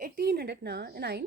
1809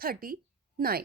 39।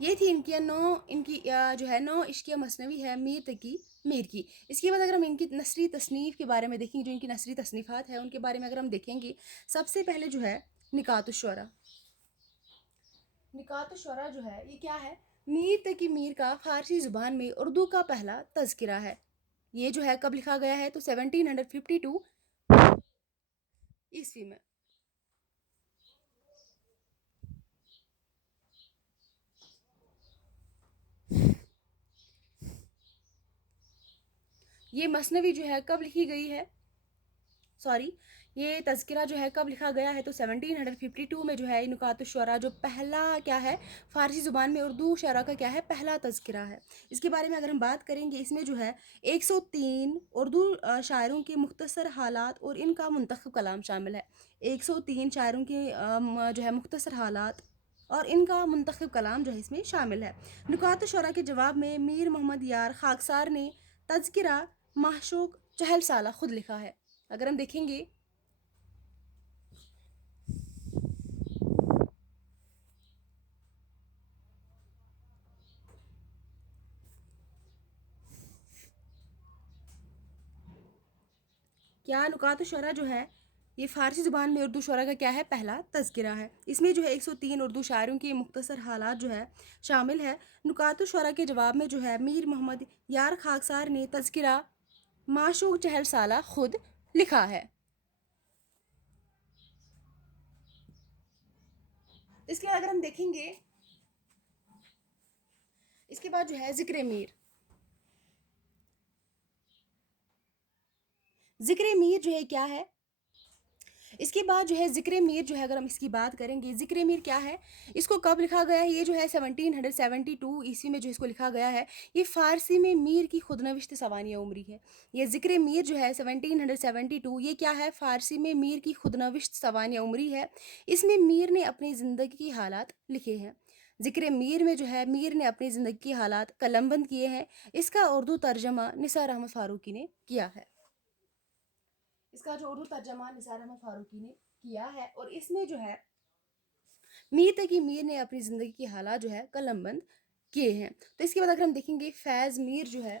یہ تھی جو ہے 9 عشقیہ مثنوی ہے میر تقی میر کی. اس کے بعد اگر ہم ان کی نثری تصنیف کے بارے میں دیکھیں گے، جو ان کی نثری تصنیفات ہیں ان کے بارے میں اگر ہم دیکھیں گے، سب سے پہلے جو ہے نکات الشعراء. نکات الشعراء جو ہے یہ کیا ہے؟ میر تقی میر کا فارسی زبان میں اردو کا پہلا تذکرہ ہے. یہ جو ہے کب لکھا گیا ہے؟ تو 1752 عیسوی میں. یہ مثنوی جو ہے کب لکھی گئی ہے؟ یہ تذکرہ جو ہے کب لکھا گیا ہے؟ تو 1752 میں جو ہے نکات الشعراء جو پہلا کیا ہے فارسی زبان میں اردو شعراء کا کیا ہے پہلا تذکرہ ہے. اس کے بارے میں اگر ہم بات کریں گے، اس میں جو ہے 103 اردو شاعروں کے مختصر حالات اور ان کا منتخب کلام شامل ہے. 103 شاعروں کے جو ہے مختصر حالات اور ان کا منتخب کلام جو ہے اس میں شامل ہے. نکات الشعراء کے جواب میں میر محمد یار خاکسار نے تذکرہ معشوق 40 سالہ خود لکھا ہے. اگر ہم دیکھیں گے کیا نکات الشعراء جو ہے یہ فارسی زبان میں اردو شعراء کا کیا ہے پہلا تذکرہ ہے. اس میں جو ہے 103 اردو شاعروں کے مختصر حالات جو ہے شامل ہے. نکات الشعراء کے جواب میں جو ہے میر محمد یار خاکسار نے تذکرہ معشوق 40 سالہ خود لکھا ہے. اس کے بعد اگر ہم دیکھیں گے، اس کے بعد جو ہے ذکر میر. ذکر میر جو ہے کیا ہے؟ اس کے بعد جو ہے ذکر میر جو ہے اگر ہم اس کی بات کریں گے، ذکر میر کیا ہے، اس کو کب لکھا گیا ہے؟ یہ جو ہے 1772 عیسوی میں جو اس کو لکھا گیا ہے. یہ فارسی میں میر کی خودنوشت سوانح عمری ہے. یہ ذکر میر جو ہے 1772 یہ کیا ہے؟ فارسی میں میر کی خودنوشت سوانح عمری ہے. اس میں میر نے اپنی زندگی کی حالات لکھے ہیں. ذکر میر میں جو ہے میر نے اپنی زندگی کی حالات قلم بند کیے ہیں. اس کا اردو ترجمہ نثار احمد فاروقی نے کیا ہے. اس کا جو اردو ترجمہ نثار احمد فاروقی نے کیا ہے، اور اس میں جو ہے میر تقی میر نے اپنی زندگی کی حالات جو ہے قلم بند کیے ہیں. تو اس کے بعد اگر ہم دیکھیں گے فیض میر جو ہے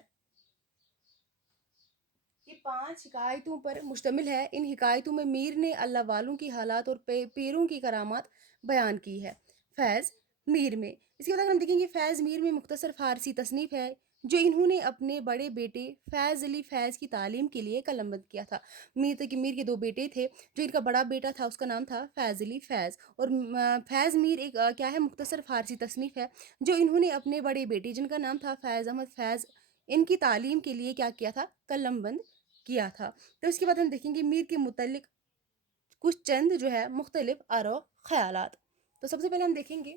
یہ 5 حکایتوں پر مشتمل ہے. ان حکایتوں میں میر نے اللہ والوں کی حالات اور پیروں کی کرامات بیان کی ہے فیض میر میں. اس کے بعد اگر ہم دیکھیں گے فیض میر میں مختصر فارسی تصنیف ہے جو انہوں نے اپنے بڑے بیٹے فیض علی فیض کی تعلیم کے لیے قلم بند کیا تھا. میر تقی میر کے 2 بیٹے تھے. جو ان کا بڑا بیٹا تھا اس کا نام تھا فیض علی فیض، اور فیض میر ایک کیا ہے مختصر فارسی تصنیف ہے جو انہوں نے اپنے بڑے بیٹے جن کا نام تھا فیض احمد فیض ان کی تعلیم کے لیے کیا کیا تھا قلم بند کیا تھا. تو اس کے بعد ہم دیکھیں گے میر کے متعلق کچھ چند جو ہے مختلف آراء خیالات. تو سب سے پہلے ہم دیکھیں گے،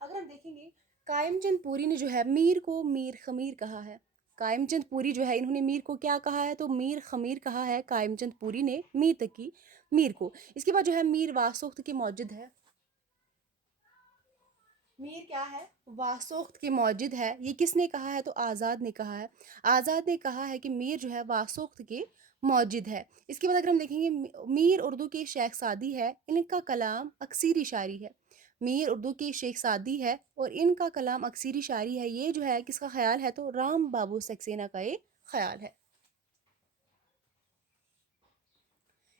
اگر ہم دیکھیں گے قائم چند پوری نے جو ہے میر کو میر خمیر کہا ہے. قائم چند پوری جو ہے انہوں نے میر کو کیا کہا ہے؟ تو میر خمیر کہا ہے قائم چند پوری نے میر تقی میر کو. اس کے بعد جو ہے میر واسوخت کے موجد ہے. میر کیا ہے؟ واسوخت کے موجد ہے. یہ کس نے کہا ہے؟ تو آزاد نے کہا ہے. آزاد نے کہا ہے کہ میر جو ہے واسوخت کے موجد ہے. اس کے بعد اگر ہم دیکھیں گے میر اردو کے شیخ سعدی ہے. ان کا کلام اکثیری شاعری ہے. میر اردو کے شیخ سعدی ہے اور ان کا کلام اکثیری شاعری ہے. یہ جو ہے کس کا خیال ہے؟ تو رام بابو سکسینہ کا ایک خیال ہے.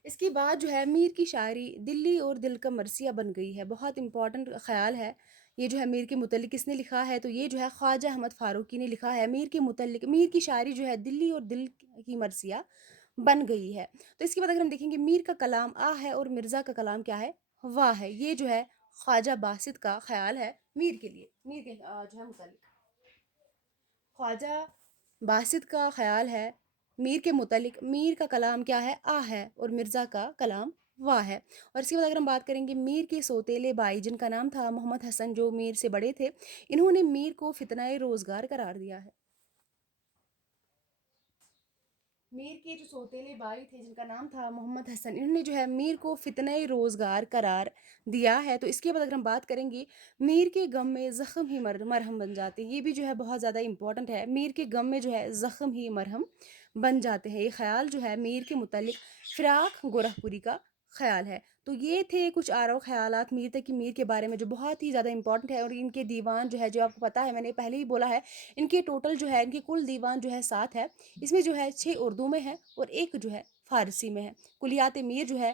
اس کے بعد جو ہے میر کی شاعری دلی اور دل کا مرثیہ بن گئی ہے. بہت امپورٹنٹ خیال ہے. یہ جو ہے میر کے متعلق کس نے لکھا ہے؟ تو یہ جو ہے خواجہ احمد فاروقی نے لکھا ہے. میر کے متعلق میر کی شاعری جو ہے دلی اور دل کی مرثیہ بن گئی ہے. تو اس کے بعد اگر ہم دیکھیں گے میر کا کلام آ ہے اور مرزا کا کلام کیا ہے؟ واہ ہے. یہ جو ہے خواجہ باسط کا خیال ہے میر کے لیے، میر کے جو ہے متعلق خواجہ باسط کا خیال ہے میر کے متعلق میر کا کلام کیا ہے؟ آ ہے اور مرزا کا کلام واہ ہے. اور اس کے بعد اگر ہم بات کریں گے میر کے سوتیلے بائی جن کا نام تھا محمد حسن جو میر سے بڑے تھے، انہوں نے میر کو فتنہ روزگار قرار دیا ہے. میر کے جو سوتیلے بائی تھے جن کا نام تھا محمد حسن، انہوں نے جو ہے میر کو فتنہ روزگار قرار دیا ہے. تو اس کے بعد اگر ہم بات کریں گے میر کے غم میں زخم ہی مرہم بن جاتے ہیں. یہ بھی جو ہے بہت زیادہ امپورٹنٹ ہے. میر کے غم میں جو ہے زخم ہی مرہم بن جاتے ہیں. یہ خیال جو ہے میر کے متعلق فراق گورکھ پوری کا خیال ہے. تو یہ تھے کچھ آراء و خیالات میر تقی میر کے بارے میں جو بہت ہی زیادہ امپورٹنٹ ہے، اور ان کے دیوان جو ہے جو آپ کو پتہ ہے، میں نے پہلے ہی بولا ہے، ان کے ٹوٹل جو ہے ان کے کل دیوان جو ہے 7 ہے، اس میں جو ہے 6 اردو میں ہے اور ایک جو ہے فارسی میں ہے۔ کلیات میر جو ہے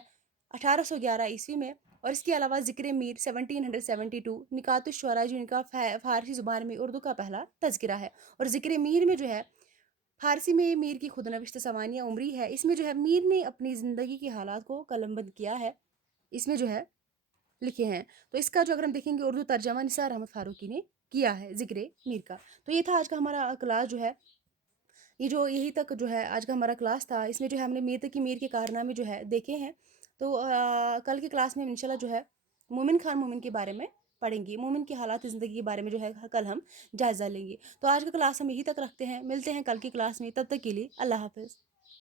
1811 عیسوی میں، اور اس کے علاوہ ذکر میر 1772، نکات الشعراء جو ان کا فارسی زبان میں اردو کا پہلا تذکرہ ہے، اور ذکر میر میں جو ہے فارسی میں میر کی خود نوشت سوانح عمری ہے، اس میں جو ہے میر نے اپنی زندگی کے حالات کو قلم بند کیا ہے، اس میں جو ہے لکھے ہیں۔ تو اس کا جو اگر ہم دیکھیں گے اردو ترجمہ نثار احمد فاروقی نے کیا ہے ذکر میر کا۔ تو یہ تھا آج کا ہمارا کلاس جو ہے، یہ جو یہی تک جو ہے آج کا ہمارا کلاس تھا، اس میں جو ہے ہم نے میر تقی میر کے کارنامے جو ہے دیکھے ہیں۔ تو کل کے کلاس میں انشاءاللہ جو ہے مومن خان مومن کے بارے میں پڑھیں گے، مومن کے حالات زندگی کے بارے میں جو ہے کل ہم جائزہ لیں گے۔ تو آج کا کلاس ہم یہی تک رکھتے ہیں، ملتے ہیں کل کی کلاس میں، تب تک کے لیے اللہ حافظ۔